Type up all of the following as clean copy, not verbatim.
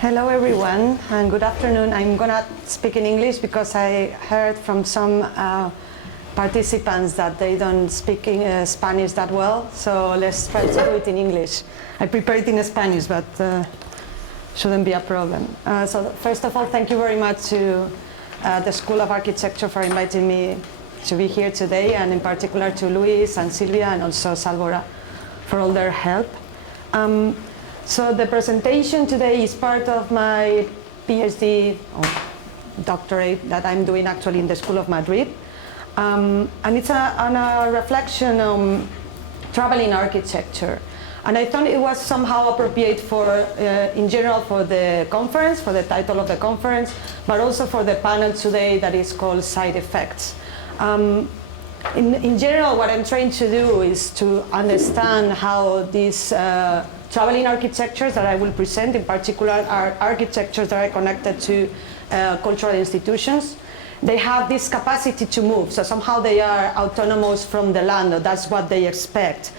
Hello everyone, and good afternoon. I'm gonna speak in English because I heard from some participants that they don't speak Spanish that well, so let's try to do it in English. I prepared it in Spanish, but shouldn't be a problem. So first of all, thank you very much to the School of Architecture for inviting me to be here today, and in particular to Luis and Silvia and also Salvora for all their help. So the presentation today is part of my PhD doctorate that I'm doing actually in the School of Madrid. And it's on a reflection on traveling architecture. And I thought it was somehow appropriate for, in general, for the conference, for the title of the conference, but also for the panel today that is called Side Effects. In general, what I'm trying to do is to understand how these traveling architectures that I will present in particular are architectures that are connected to cultural institutions. They have this capacity to move, so somehow they are autonomous from the land, or that's what they expect.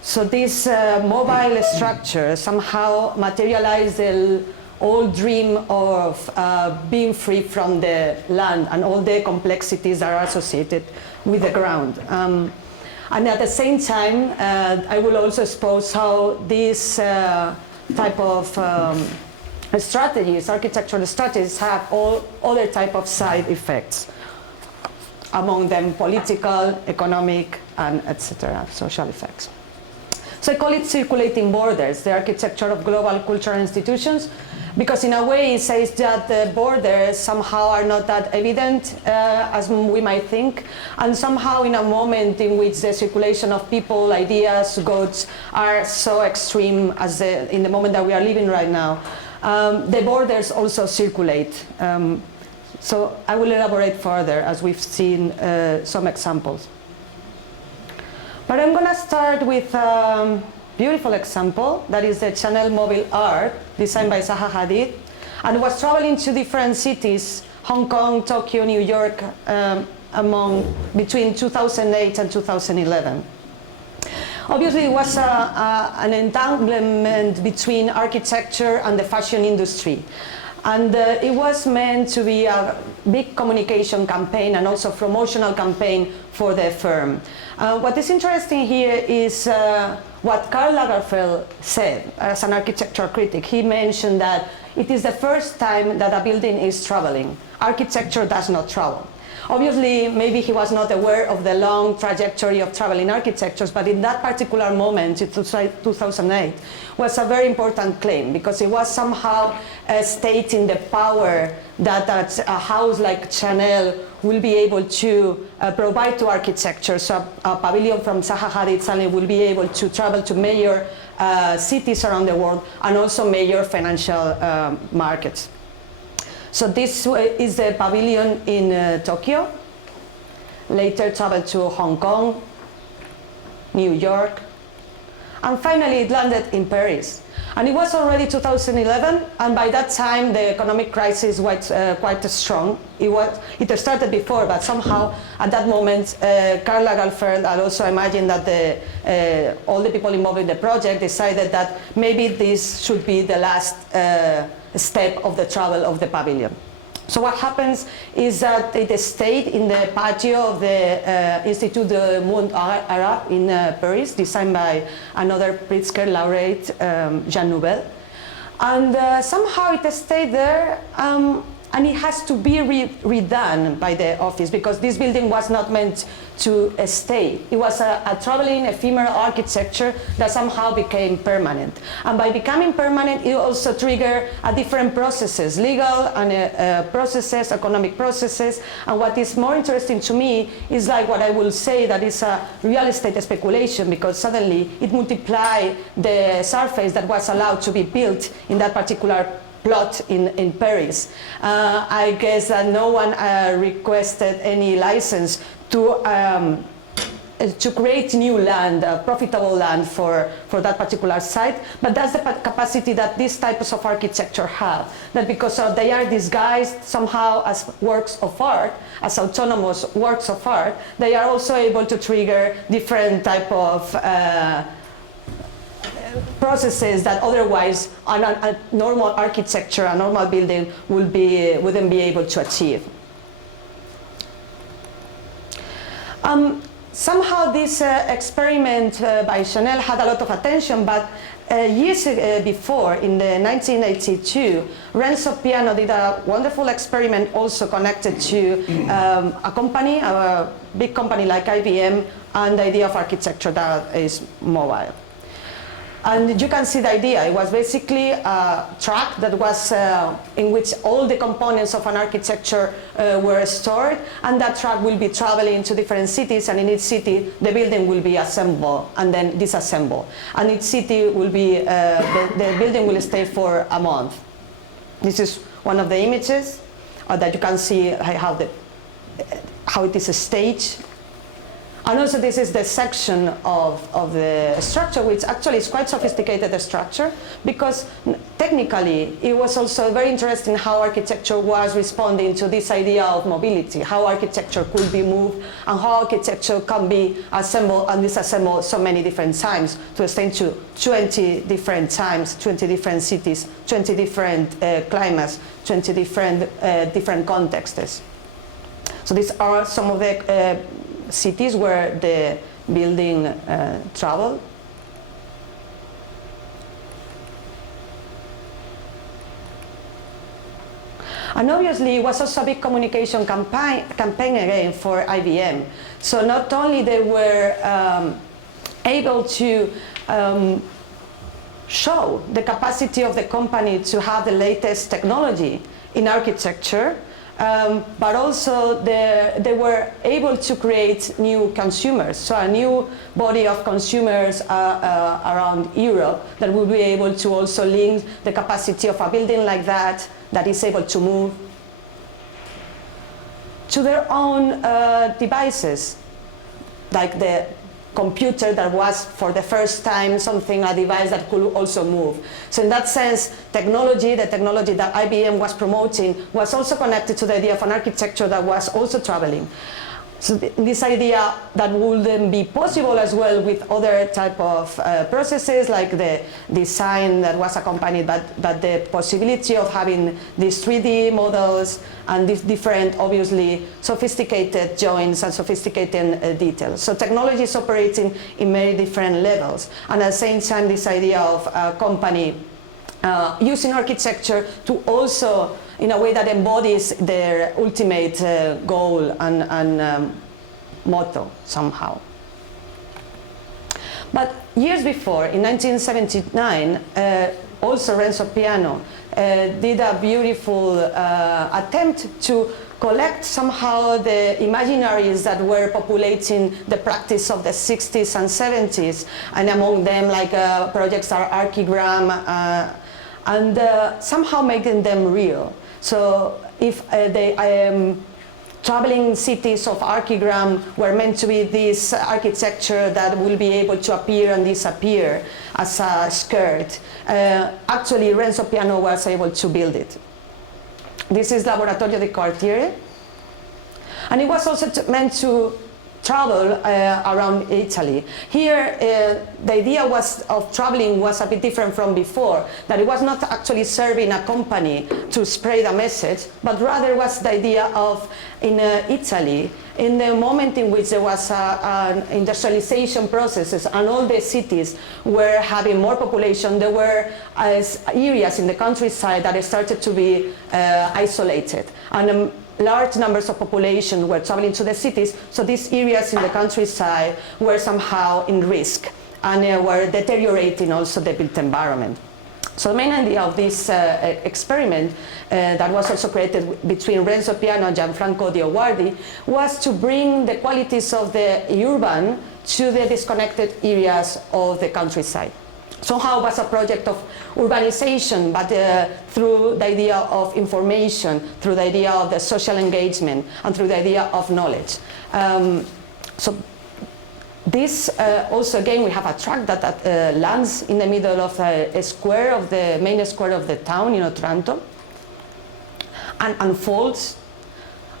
So these mobile structures somehow materialize the old dream of being free from the land and all the complexities that are associated with the ground. And at the same time, I will also expose how these type of strategies, architectural strategies, have all other type of side effects, among them political, economic, and etc., social effects. So I call it circulating borders, the architecture of global cultural institutions, because in a way it says that the borders somehow are not that evident as we might think, and somehow in a moment in which the circulation of people, ideas, goods are so extreme as in the moment that we are living right now, the borders also circulate. So I will elaborate further as we've seen some examples. But I'm going to start with a beautiful example, that is the Chanel mobile art designed by Zaha Hadid, and was traveling to different cities, Hong Kong, Tokyo, New York, between 2008 and 2011. Obviously, it was an entanglement between architecture and the fashion industry. And it was meant to be a big communication campaign and also promotional campaign for the firm. What is interesting here is what Karl Lagerfeld said as an architecture critic. He mentioned that it is the first time that a building is traveling. Architecture does not travel. Obviously, maybe he was not aware of the long trajectory of traveling architectures, but in that particular moment, in 2008, was a very important claim, because it was somehow stating the power that a house like Chanel will be able to provide to architecture. So a pavilion from Zaha Hadid suddenly will be able to travel to major cities around the world and also major financial markets. So this is the pavilion in Tokyo, later traveled to Hong Kong, New York, and finally it landed in Paris. And it was already 2011, and by that time the economic crisis was quite strong. It started before, but somehow at that moment Karl Lagerfeld, and also I imagine that all the people involved in the project decided that maybe this should be the last step of the travel of the pavilion. So what happens is that it stayed in the patio of the Institut du Monde Arabe in Paris, designed by another Pritzker laureate, Jean Nouvel. And somehow it stayed there, and it has to be redone by the office, because this building was not meant to stay. It was a traveling ephemeral architecture that somehow became permanent. And by becoming permanent, it also triggered different processes, legal and processes, economic processes. And what is more interesting to me is like what I will say that is a real estate speculation, because suddenly it multiplied the surface that was allowed to be built in that particular plot in Paris. I guess that no one requested any license to create new land, profitable land for that particular site, but that's the capacity that these types of architecture have, that because they are disguised somehow as works of art, as autonomous works of art, they are also able to trigger different type of processes that otherwise a normal architecture, a normal building wouldn't be able to achieve. Somehow this experiment by Chanel had a lot of attention, but years before, in the 1982, Renzo Piano did a wonderful experiment also connected to a company, a big company like IBM, and the idea of architecture that is mobile. And you can see the idea. It was basically a track that was in which all the components of an architecture were stored, and that track will be traveling to different cities, and in each city the building will be assembled and then disassembled. And each city will be, the building will stay for a month. This is one of the images that you can see how it is staged. And also this is the section of the structure, which actually is quite sophisticated structure, because technically it was also very interesting how architecture was responding to this idea of mobility, how architecture could be moved, and how architecture can be assembled and disassembled so many different times, to extend to 20 different times, 20 different cities, 20 different climates, 20 different contexts. So these are some of the cities where the building traveled. And obviously it was also a big communication campaign again for IBM. So not only they were able to show the capacity of the company to have the latest technology in architecture, but also they were able to create new consumers, so a new body of consumers around Europe that will be able to also link the capacity of a building like that is able to move to their own devices, like the computer that was for the first time a device that could also move. So in that sense, the technology that IBM was promoting was also connected to the idea of an architecture that was also traveling. So this idea that wouldn't be possible as well with other type of processes, like the design that was accompanied by the possibility of having these 3D models and these different, obviously, sophisticated joints and sophisticated details. So technology is operating in many different levels. And at the same time, this idea of a company using architecture to also, in a way that embodies their ultimate goal and motto somehow. But years before, in 1979, also Renzo Piano did a beautiful attempt to collect somehow the imaginaries that were populating the practice of the 60s and 70s, and among them like projects are Archigram, and somehow making them real. So if traveling cities of Archigram were meant to be this architecture that will be able to appear and disappear as a skirt, actually Renzo Piano was able to build it. This is Laboratorio di Quartiere, and it was also meant to travel around Italy. Here, the idea of traveling was a bit different from before, that it was not actually serving a company to spread a message, but rather was the idea of, in Italy, in the moment in which there was an industrialization processes and all the cities were having more population, there were areas in the countryside that started to be isolated. And large numbers of population were traveling to the cities, so these areas in the countryside were somehow in risk and were deteriorating also the built environment. So the main idea of this experiment that was also created between Renzo Piano and Gianfranco Dioguardi was to bring the qualities of the urban to the disconnected areas of the countryside. Somehow it was a project of urbanization, but through the idea of information, through the idea of the social engagement, and through the idea of knowledge. So this also, again, we have a track that lands in the middle of a square, of the main square of the town in Otranto, and unfolds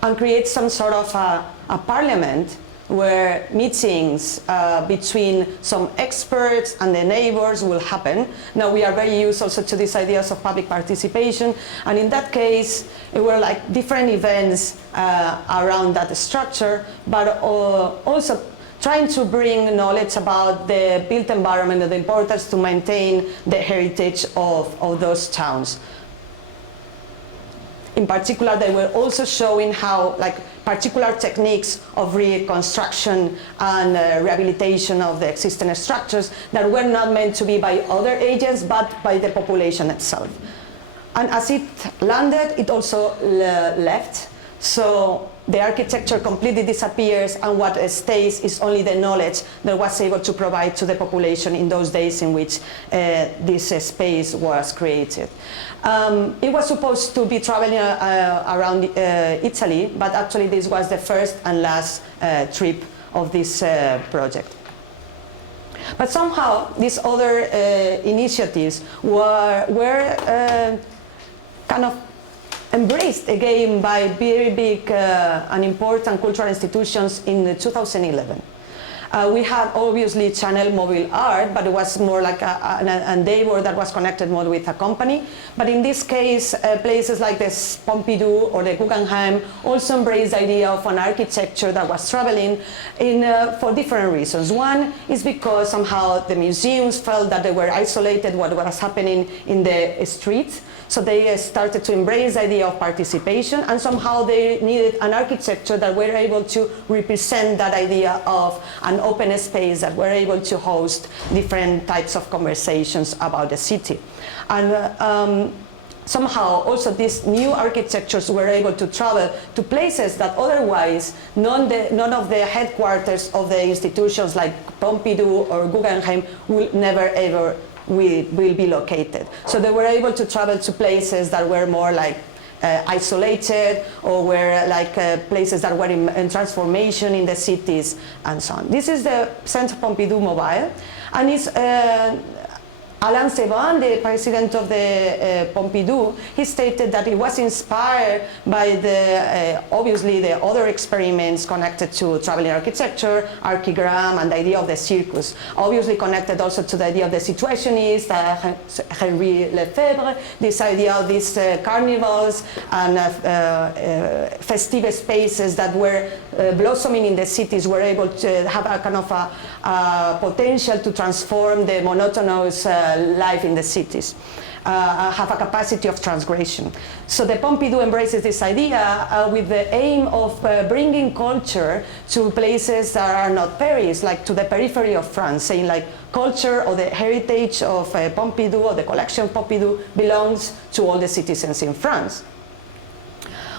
and creates some sort of a parliament where meetings between some experts and the neighbors will happen. Now we are very used also to these ideas of public participation, and in that case it were like different events around that structure, but also trying to bring knowledge about the built environment and the importance to maintain the heritage of those towns. In particular, they were also showing how particular techniques of reconstruction and rehabilitation of the existing structures that were not meant to be by other agents but by the population itself. And as it landed, it also left. So the architecture completely disappears, and what stays is only the knowledge that was able to provide to the population in those days in which this space was created. It was supposed to be traveling around Italy, but actually this was the first and last trip of this project. But somehow these other initiatives were kind of embraced again by very big and important cultural institutions in 2011. We had obviously Channel Mobile Art, but it was more like an endeavor that was connected more with a company. But in this case, places like the Pompidou or the Guggenheim also embraced the idea of an architecture that was traveling for different reasons. One is because somehow the museums felt that they were isolated what was happening in the streets. So they started to embrace the idea of participation, and somehow they needed an architecture that were able to represent that idea of an open space that were able to host different types of conversations about the city. And somehow also these new architectures were able to travel to places that otherwise none of the headquarters of the institutions like Pompidou or Guggenheim will never ever will be located. So they were able to travel to places that were more like isolated, or were like places that were in transformation in the cities and so on. This is the Centre Pompidou mobile, and it's Alain Seban, the president of the Pompidou, he stated that it was inspired by obviously the other experiments connected to traveling architecture, Archigram, and the idea of the circus. Obviously connected also to the idea of the situationist, Henri Lefebvre, this idea of these carnivals and festive spaces that were blossoming in the cities were able to have a kind of a potential to transform the monotonous life in the cities, have a capacity of transgression. So the Pompidou embraces this idea with the aim of bringing culture to places that are not Paris, like to the periphery of France, saying like culture or the heritage of Pompidou or the collection of Pompidou belongs to all the citizens in France.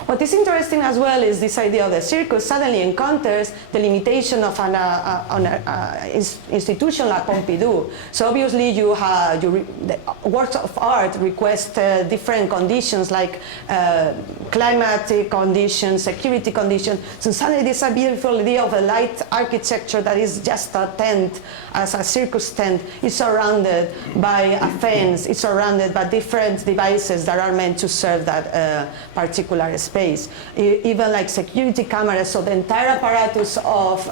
What is interesting as well is this idea of the circus suddenly encounters the limitation of an institution like Pompidou. So obviously the works of art request different conditions like climatic conditions, security conditions. So suddenly this a beautiful idea of a light architecture that is just a tent, as a circus tent, is surrounded by a fence, it's surrounded by different devices that are meant to serve that particular space. Even like security cameras, so the entire apparatus of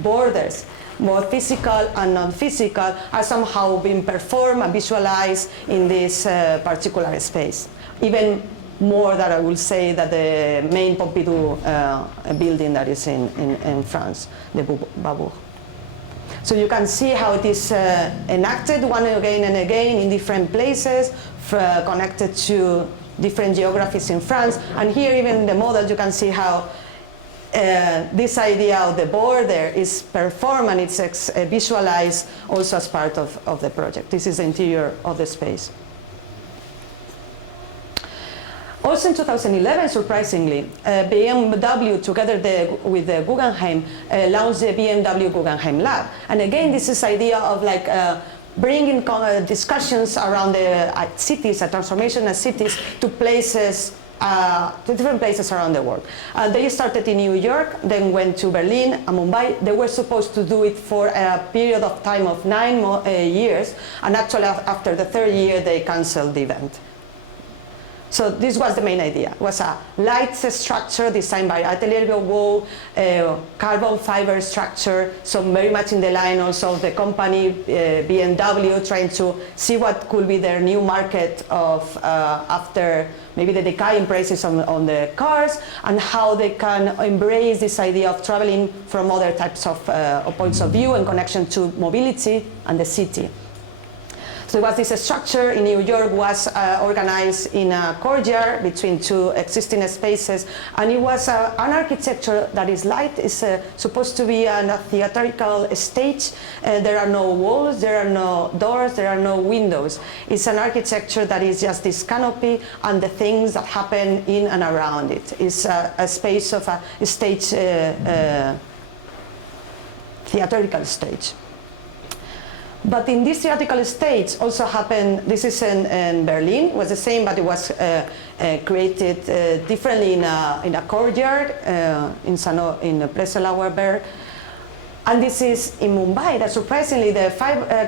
borders, both physical and non-physical, are somehow being performed and visualized in this particular space. Even more that I will say that the main Pompidou building that is in France, the Beaubourg. So you can see how it is enacted one again and again in different places, connected to different geographies in France. And here even in the model you can see how this idea of the border is performed and it's visualized also as part of the project. This is the interior of the space. Also in 2011, surprisingly, BMW, together with the Guggenheim, launched the BMW Guggenheim Lab. And again, this is idea of like bringing discussions around the cities, a transformation of cities to places, to different places around the world. They started in New York, then went to Berlin and Mumbai. They were supposed to do it for a period of time of 9 years, and actually after the third year they canceled the event. So this was the main idea. It was a light structure designed by Atelier Beauvau, carbon fiber structure, so very much in the line also of the company BMW, trying to see what could be their new market of after maybe the decaying prices on the cars, and how they can embrace this idea of traveling from other types of points of view in connection to mobility and the city. So it was this structure in New York was organized in a courtyard between two existing spaces, and it was an architecture that is light. It's supposed to be a theatrical stage. There are no walls, there are no doors, there are no windows. It's an architecture that is just this canopy and the things that happen in and around it. It's a space of a stage, theatrical stage. But in this theatrical stage also happened, this is in Berlin, it was the same, but it was created differently in a courtyard in Prenzlauer Berg. And this is in Mumbai, that surprisingly the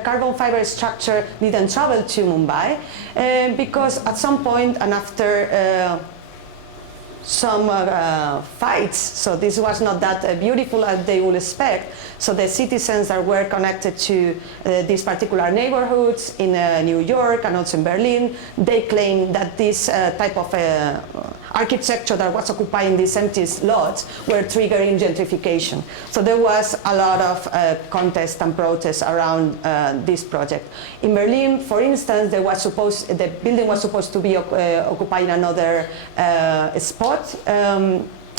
carbon fiber structure didn't travel to Mumbai because at some point and after some fights, so this was not that beautiful as they would expect. So the citizens that were connected to these particular neighborhoods in New York and also in Berlin, they claimed that this type of architecture that was occupying these empty lots were triggering gentrification. So there was a lot of contest and protest around this project. In Berlin, for instance, the building was supposed to be occupying another spot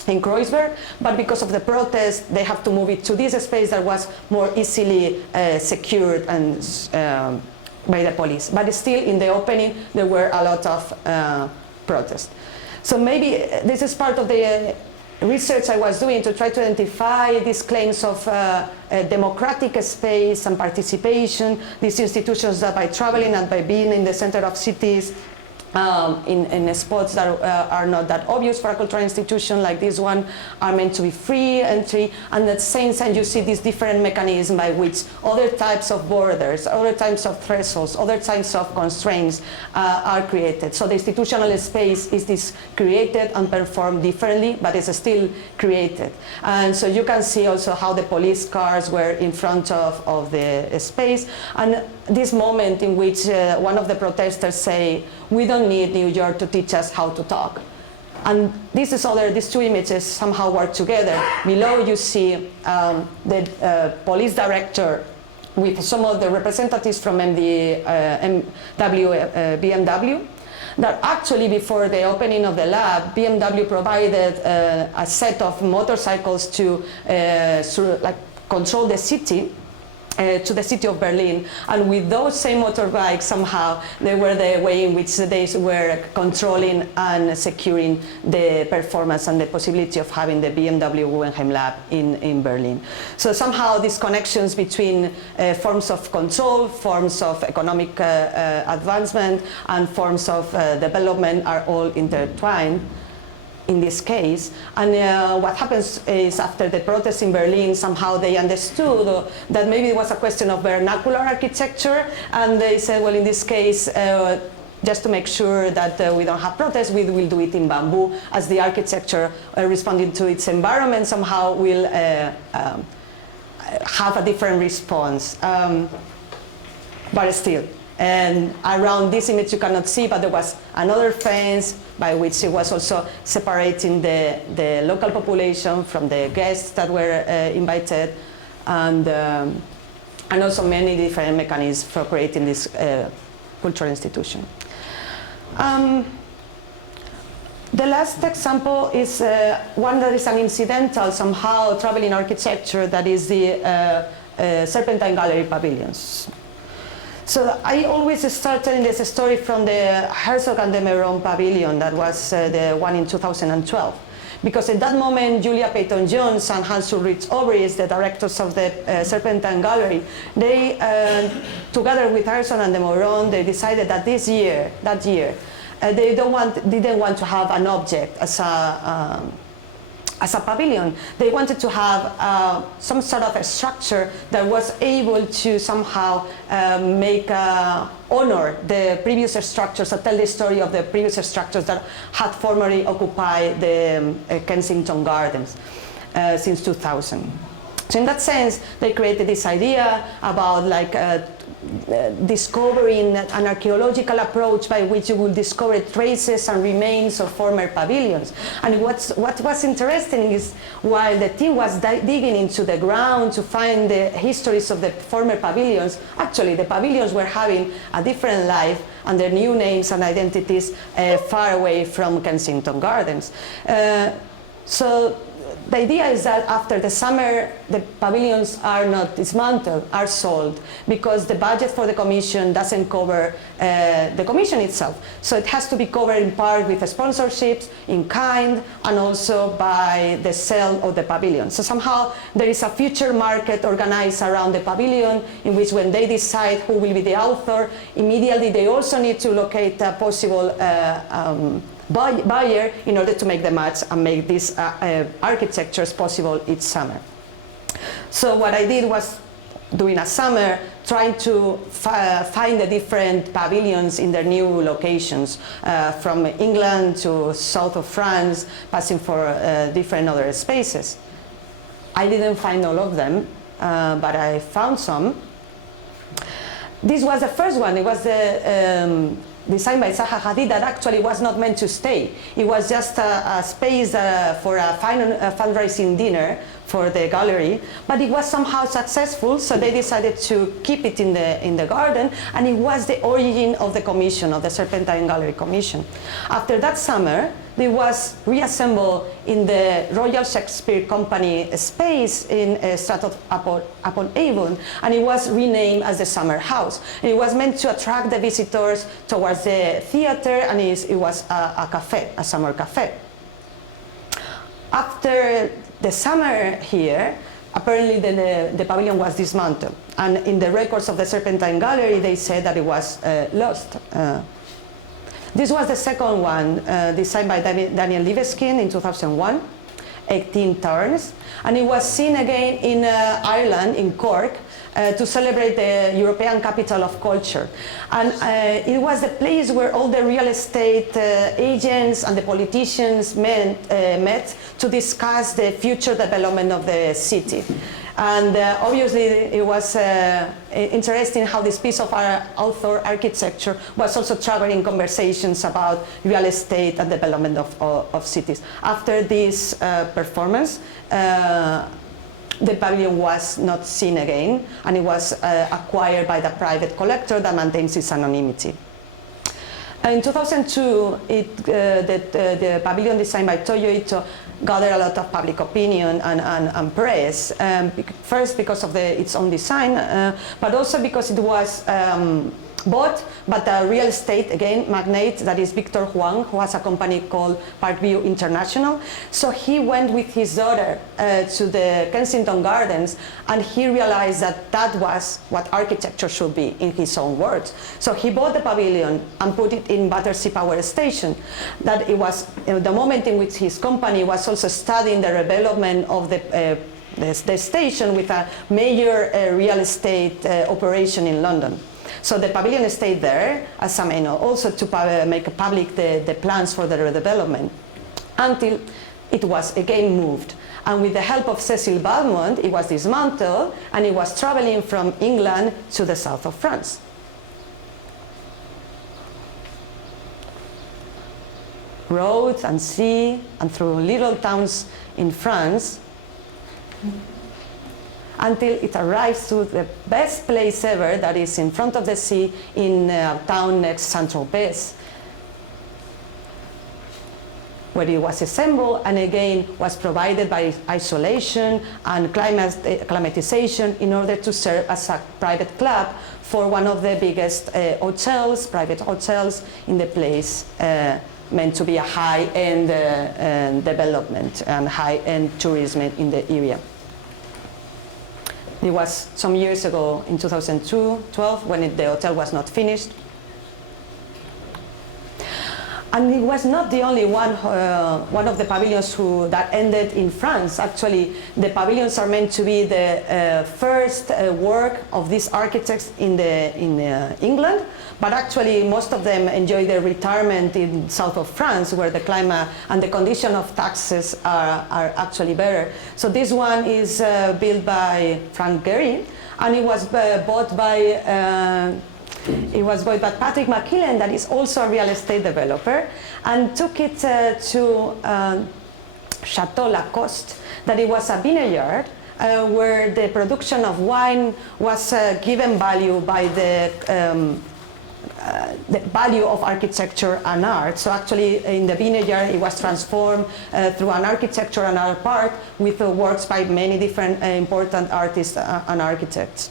in Kreuzberg, but because of the protest, they have to move it to this space that was more easily secured and by the police. But still, in the opening, there were a lot of protests. So maybe this is part of the research I was doing to try to identify these claims of democratic space and participation, these institutions that by traveling and by being in the center of cities, in spots that are not that obvious for a cultural institution like this one, are meant to be free entry, and at the same time you see these different mechanisms by which other types of borders, other types of thresholds, other types of constraints are created. So the institutional space is this created and performed differently, but it's still created. And so you can see also how the police cars were in front of the space, and this moment in which one of the protesters say, "We don't need New York to teach us how to talk." And these two images somehow work together. Below you see the police director with some of the representatives from BMW, that actually before the opening of the lab, BMW provided a set of motorcycles to control the city, to the city of Berlin, and with those same motorbikes somehow they were the way in which they were controlling and securing the performance and the possibility of having the BMW Guggenheim Lab in Berlin. So somehow these connections between forms of control, forms of economic advancement, and forms of development are all intertwined in this case. And what happens is after the protests in Berlin, somehow they understood that maybe it was a question of vernacular architecture, and they said, well, in this case, just to make sure that we don't have protests, we will do it in bamboo, as the architecture responding to its environment somehow will have a different response. But still. And around this image you cannot see, but there was another fence by which it was also separating the local population from the guests that were invited, and also many different mechanisms for creating this cultural institution. The last example is one that is an incidental, somehow traveling architecture, that is the Serpentine Gallery pavilions. So I always start telling this story from the Herzog and de Meuron pavilion, that was the one in 2012. Because at that moment, Julia Peyton-Jones and Hans Ulrich Obrist, the directors of the Serpentine Gallery, they, together with Herzog and de Meuron, they decided that that year, they didn't want to have an object as as a pavilion. They wanted to have some sort of a structure that was able to somehow honor the previous structures, or tell the story of the previous structures that had formerly occupied the Kensington Gardens since 2000. So in that sense, they created this idea about like discovering an archaeological approach by which you will discover traces and remains of former pavilions. And what was interesting is, while the team was digging into the ground to find the histories of the former pavilions, actually the pavilions were having a different life under new names and identities far away from Kensington Gardens. So the idea is that after the summer, the pavilions are not dismantled, are sold, because the budget for the commission doesn't cover the commission itself. So it has to be covered in part with sponsorships, in kind, and also by the sale of the pavilion. So somehow there is a future market organized around the pavilion, in which when they decide who will be the author, immediately they also need to locate a possible buyer in order to make the match and make these architectures possible each summer. So what I did was, during a summer, trying to find the different pavilions in their new locations, from England to south of France, passing for different other spaces. I didn't find all of them, but I found some. This was the first one. It was the designed by Zaha Hadid, that actually was not meant to stay. It was just a space for a fundraising dinner for the gallery, but it was somehow successful, so they decided to keep it in the garden, and it was the origin of the commission, of the Serpentine Gallery commission. After that summer, it was reassembled in the Royal Shakespeare Company space in Stratford-upon-Avon, and it was renamed as the Summer House. It was meant to attract the visitors towards the theater, and it was a cafe, a summer cafe. After the summer here, apparently the pavilion was dismantled, and in the records of the Serpentine Gallery they said that it was lost. This was the second one, designed by Daniel Libeskind in 2001, 18 turns, and it was seen again in Ireland, in Cork, to celebrate the European Capital of Culture. And it was the place where all the real estate agents and the politicians met to discuss the future development of the city. And obviously it was interesting how this piece of outdoor architecture was also triggering conversations about real estate and development of cities. After this performance, the pavilion was not seen again, and it was acquired by the private collector that maintains its anonymity. In 2002, the pavilion designed by Toyo Ito gathered a lot of public opinion and press, first because of its own design, but also because it was bought by a real estate, again, magnate, that is Victor Huang, who has a company called Parkview International. So he went with his daughter to the Kensington Gardens, and he realized that that was what architecture should be, in his own words. So he bought the pavilion and put it in Battersea Power Station. That it was the moment in which his company was also studying the development of the station with a major real estate operation in London. So the pavilion stayed there, as I mean, also to make public the plans for the redevelopment, until it was again moved. And with the help of Cecil Balmont, it was dismantled, and it was traveling from England to the south of France. Roads and sea, and through little towns in France, until it arrives to the best place ever, that is in front of the sea, in a town next Saint-Tropez, where it was assembled and again was provided by isolation and climatization in order to serve as a private club for one of the biggest hotels, private hotels in the place, meant to be a high-end development and high-end tourism in the area. It was some years ago, in 2012, when the hotel was not finished. And it was not the only one of the pavilions that ended in France. Actually, the pavilions are meant to be the first work of these architects in England, but actually most of them enjoy their retirement in south of France, where the climate and the condition of taxes are actually better. So this one is built by Frank Gehry, and it was bought by Patrick McKillen, that is also a real estate developer, and took it to Chateau Lacoste, that it was a vineyard where the production of wine was given value by the value of architecture and art. So actually in the vineyard it was transformed through an architecture and art part with works by many different important artists and architects,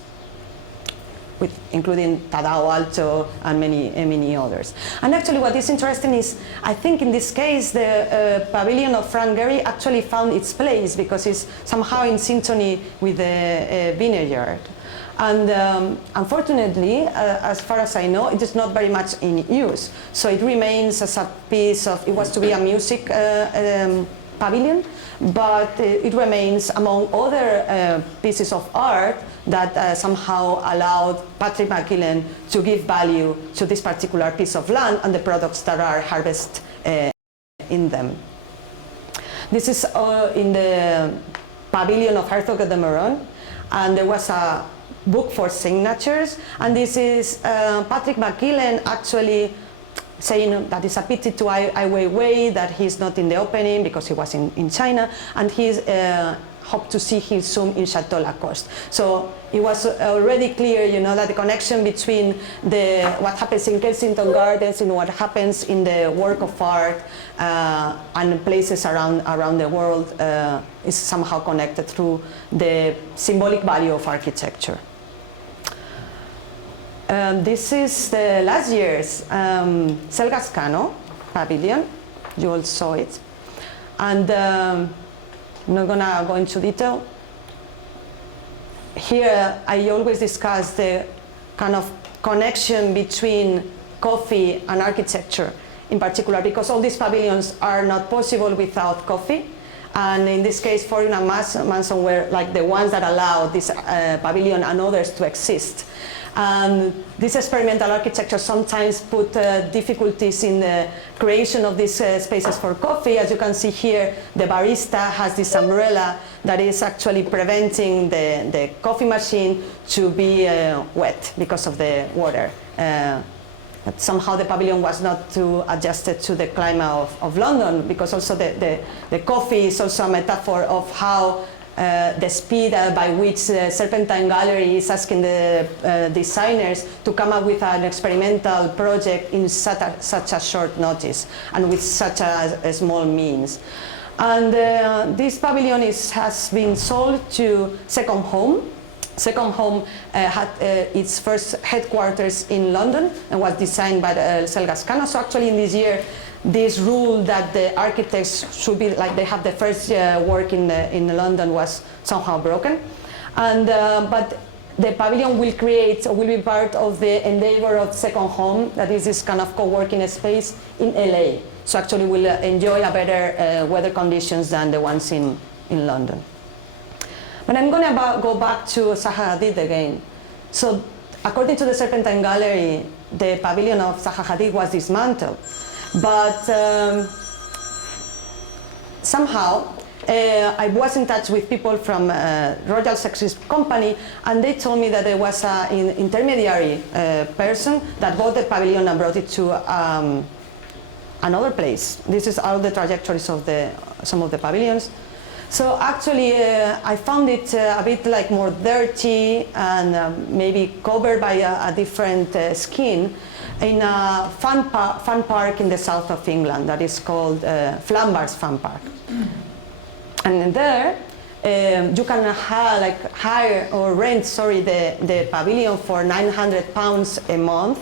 including Tadao Alto and many others. And actually what is interesting is, I think in this case, the pavilion of Frank Gehry actually found its place because it's somehow in synchrony with the vineyard. And unfortunately, as far as I know, it is not very much in use. So it remains as a piece of, it was to be a music pavilion, but it remains among other pieces of art that somehow allowed Patrick McKillen to give value to this particular piece of land and the products that are harvested in them. This is in the pavilion of Hertog de Meuron, and there was a book for signatures, and this is Patrick McKillen actually saying that it's a pity to Ai Weiwei that he's not in the opening because he was in China, and he's hope to see him soon in Chateau Lacoste. So it was already clear, you know, that the connection between what happens in Kensington Gardens and what happens in the work of art and places around the world is somehow connected through the symbolic value of architecture. This is the last year's Selgascano pavilion. You all saw it. And I'm not going to go into detail. Here, I always discuss the kind of connection between coffee and architecture, in particular, because all these pavilions are not possible without coffee. And in this case, Foreign and Manson were like the ones that allowed this pavilion and others to exist. And this experimental architecture sometimes put difficulties in the creation of these spaces for coffee. As you can see here, the barista has this umbrella that is actually preventing the coffee machine to be wet because of the water. But somehow the pavilion was not too adjusted to the climate of London, because also the coffee is also a metaphor of how the speed by which Serpentine Gallery is asking the designers to come up with an experimental project in such a short notice and with such a small means. And this pavilion has been sold to Second Home. Second Home had its first headquarters in London and was designed by Selgascano. So actually in this year, this rule that the architects should be like they have the first work in London was somehow broken, and but the pavilion will be part of the endeavor of Second Home, that is this kind of co-working space in LA. So actually we'll enjoy a better weather conditions than the ones in London. But I'm going to go back to Zaha Hadid again. So according to the Serpentine Gallery, the pavilion of Zaha Hadid was dismantled. But somehow I was in touch with people from Royal Success Company, and they told me that there was an intermediary person that bought the pavilion and brought it to another place. This is all the trajectories of some of the pavilions. So actually I found it a bit like more dirty and maybe covered by a different skin, in a fun park in the south of England that is called Flambars Fun Park. And there you can hire or rent the pavilion for £900 a month,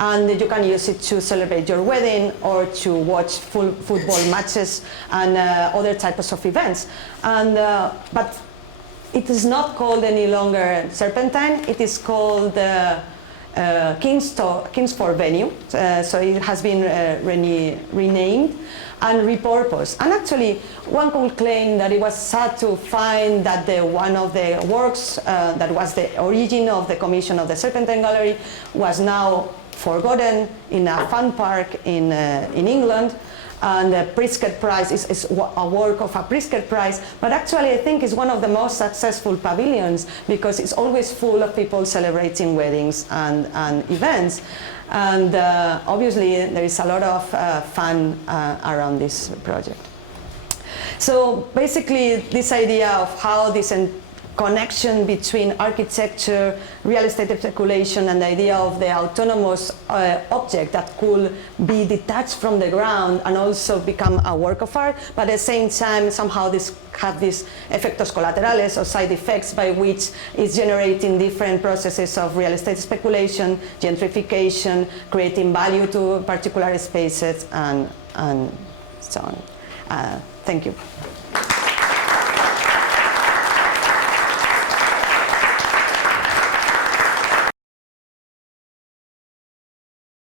and you can use it to celebrate your wedding or to watch football matches and other types of events. And but it is not called any longer Serpentine. It is called Kingsford venue, so it has been renamed and repurposed. And actually, one could claim that it was sad to find that one of the works that was the origin of the commission of the Serpentine Gallery was now forgotten in a fun park in England. And the Pritzker Prize is a work of a Pritzker Prize, but actually I think it's one of the most successful pavilions because it's always full of people celebrating weddings and events. And obviously there is a lot of fun around this project. So basically this idea of how this connection between architecture, real estate speculation, and the idea of the autonomous object that could be detached from the ground and also become a work of art, but at the same time somehow this have these efectos colaterales or side effects by which it's generating different processes of real estate speculation, gentrification, creating value to particular spaces, and so on. Thank you.